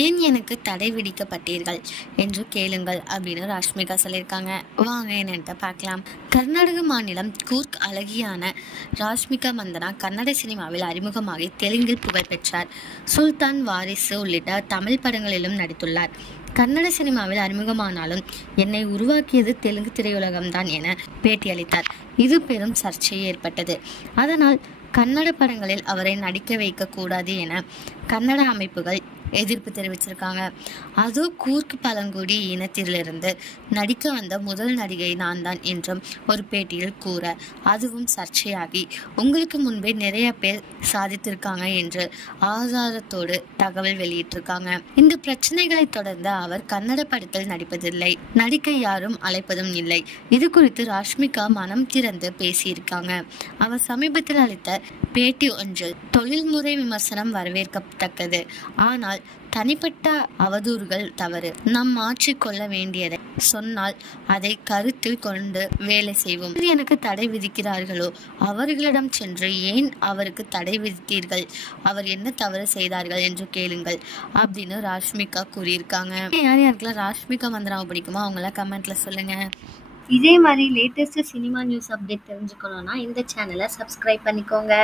ஏன் எனக்கு தடை விதிக்கப்பட்டீர்கள் என்று கேளுங்கள் அப்படின்னு ராஷ்மிகா சொல்லியிருக்காங்க. வாங்க என்னன்ட்டு பார்க்கலாம். கர்நாடக மாநிலம் கூர்க் அழகியான ராஷ்மிகா மந்தனா கன்னட சினிமாவில் அறிமுகமாகி தெலுங்கில் புகழ் பெற்றார். சுல்தான் வாரிசு உள்ளிட்ட தமிழ் படங்களிலும் நடித்துள்ளார். கன்னட சினிமாவில் அறிமுகமானாலும் என்னை உருவாக்கியது தெலுங்கு திரையுலகம்தான் என பேட்டியளித்தார். இது பெரும் சர்ச்சையை ஏற்பட்டது. அதனால் கன்னட படங்களில் அவரை நடிக்க வைக்க கூடாது என கன்னட அமைப்புகள் எதிர்ப்பு தெரிவிச்சிருக்காங்க. அதோ கூர்க் பழங்குடி இனத்திலிருந்து நடிக்க வந்த முதல் நடிகை நான் தான் என்றும் ஒரு பேட்டியில் கூற அதுவும் சர்ச்சையாகி உங்களுக்கு முன்பே நிறைய பேர் சாதித்திருக்காங்க என்று ஆதாரத்தோடு தகவல் வெளியிட்டிருக்காங்க. இந்த பிரச்சனைகளை தொடர்ந்து அவர் கன்னட படத்தில் நடிப்பதில்லை, நடிக்க யாரும் அழைப்பதும் இல்லை. இது குறித்து ராஷ்மிகா மனம் திறந்து பேசியிருக்காங்க. அவர் சமீபத்தில் அளித்த பேட்டி ஒன்றில் தொழில்முறை விமர்சனம் வரவேற்கத்தக்கது, ஆனால் தனிப்பட்ட அவதூறுகள் தவறு. நாம் மாற்றிக்கொள்ள வேண்டியதை சொன்னால் அதை கருத்தில் கொண்டு வேலை செய்வோம். எனக்கு தடை விதிக்கிறார்களோ அவர்களிடம் சென்று ஏன் அவருக்கு தடை விதித்தீர்கள், அவர் என்ன தவறு செய்தார்கள் என்று கேளுங்கள் அப்படின்னு ராஷ்மிகா கூறியிருக்காங்க. யார் யாருக்கெல்லாம் ராஷ்மிகா மந்தனாவை பிடிக்குமோ அவங்களாம் கமெண்ட்ல சொல்லுங்க. இதே மாதிரி லேட்டஸ்ட் சினிமா நியூஸ் அப்டேட் தெரிஞ்சுக்கணும்னா இந்த சேனலை சப்ஸ்கிரைப் பண்ணிக்கோங்க.